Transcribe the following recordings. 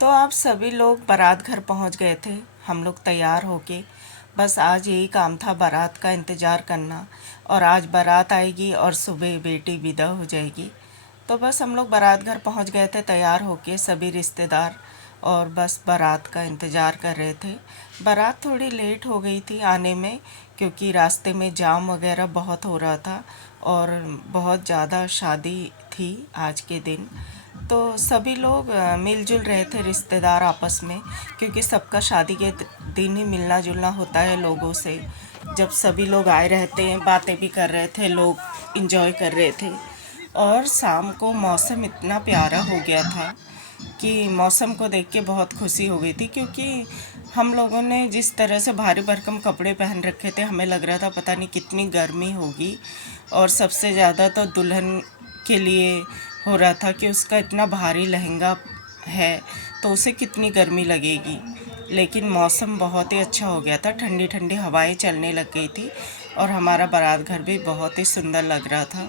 तो आप सभी लोग बारात घर पहुंच गए थे। हम लोग तैयार होके बस आज यही काम था, बारात का इंतज़ार करना। और आज बारात आएगी और सुबह बेटी विदा हो जाएगी। तो बस हम लोग बारात घर पहुंच गए थे तैयार होके, सभी रिश्तेदार, और बस बारात का इंतज़ार कर रहे थे। बारात थोड़ी लेट हो गई थी आने में, क्योंकि रास्ते में जाम वगैरह बहुत हो रहा था और बहुत ज़्यादा शादी थी आज के दिन। तो सभी लोग मिलजुल रहे थे, रिश्तेदार आपस में, क्योंकि सबका शादी के दिन ही मिलना जुलना होता है लोगों से। जब सभी लोग आए रहते हैं, बातें भी कर रहे थे, लोग इंजॉय कर रहे थे। और शाम को मौसम इतना प्यारा हो गया था कि मौसम को देख के बहुत खुशी हो गई थी, क्योंकि हम लोगों ने जिस तरह से भारी भरकम कपड़े पहन रखे थे, हमें लग रहा था पता नहीं कितनी गर्मी होगी। और सबसे ज़्यादा तो दुल्हन के लिए हो रहा था कि उसका इतना भारी लहंगा है तो उसे कितनी गर्मी लगेगी। लेकिन मौसम बहुत ही अच्छा हो गया था, ठंडी ठंडी हवाएं चलने लग गई थी और हमारा बारात घर भी बहुत ही सुंदर लग रहा था।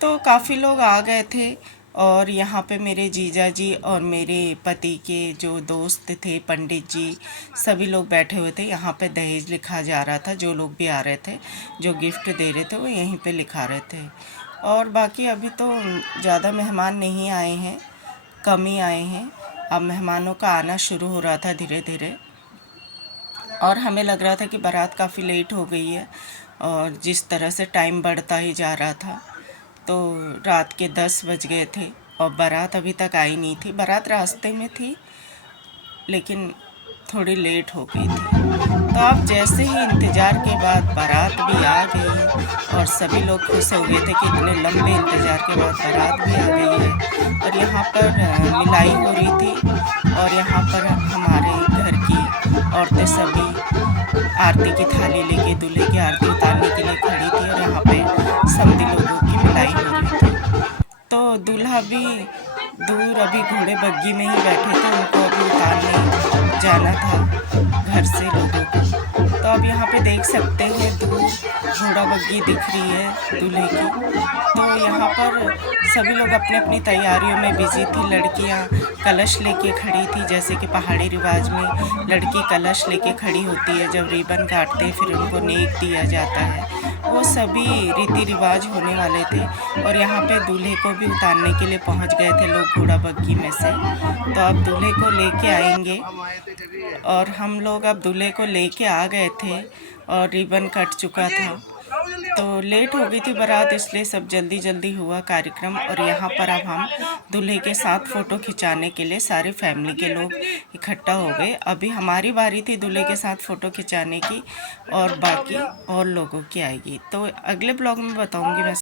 तो काफ़ी लोग आ गए थे और यहाँ पे मेरे जीजा जी और मेरे पति के जो दोस्त थे, पंडित जी, सभी लोग बैठे हुए थे। यहाँ पे दहेज लिखा जा रहा था, जो लोग भी आ रहे थे, जो गिफ्ट दे रहे थे, वो यहीं पे लिखा रहे थे। और बाकी अभी तो ज़्यादा मेहमान नहीं आए हैं, कम ही आए हैं। अब मेहमानों का आना शुरू हो रहा था धीरे धीरे, और हमें लग रहा था कि बारात काफ़ी लेट हो गई है। और जिस तरह से टाइम बढ़ता ही जा रहा था, तो रात के 10 बज गए थे और बारात अभी तक आई नहीं थी। बारात रास्ते में थी लेकिन थोड़ी लेट हो गई थी। तो अब जैसे ही इंतज़ार के बाद बारात भी आ गई और सभी लोग खुश हो गए थे कि इतने लंबे इंतज़ार के बाद बारात भी आ गई है। और यहाँ पर मिलाई हो रही थी और यहाँ पर हमारे घर की औरतें सभी आरती की थाली लेके दूल्हे की आरती उतारने के लिए खड़ी थी और यहाँ पे सभी लोगों की मिलाई हो रही थी। तो दूल्हा भी दूर अभी घोड़े बग्गी में ही बैठे थे, उनको अभी उतारने जाना था घर से लोगों को। तो अब यहाँ पे देख सकते हैं दूर घोड़ा बग्गी दिख रही है दूल्हे की। तो यहाँ पर सभी लोग अपनी अपनी तैयारियों में बिजी थी। लड़कियाँ कलश लेके खड़ी थी, जैसे कि पहाड़ी रिवाज में लड़की कलश लेके खड़ी होती है, जब रिबन काटते फिर उनको नेक दिया जाता है। वो सभी रीति रिवाज होने वाले थे और यहाँ पे दूल्हे को भी उतारने के लिए पहुँच गए थे लोग घोड़ा बग्गी में से। तो अब दूल्हे को लेके आएंगे और हम लोग अब दूल्हे को लेके आ गए थे और रिबन कट चुका था। तो लेट हो गई थी बारात, इसलिए सब जल्दी जल्दी हुआ कार्यक्रम। और यहाँ पर अब हम दूल्हे के साथ फ़ोटो खिंचाने के लिए सारे फैमिली के लोग इकट्ठा हो गए। अभी हमारी बारी थी दूल्हे के साथ फ़ोटो खिंचाने की और बाकी और लोगों की आएगी। तो अगले ब्लॉग में बताऊँगी मैं।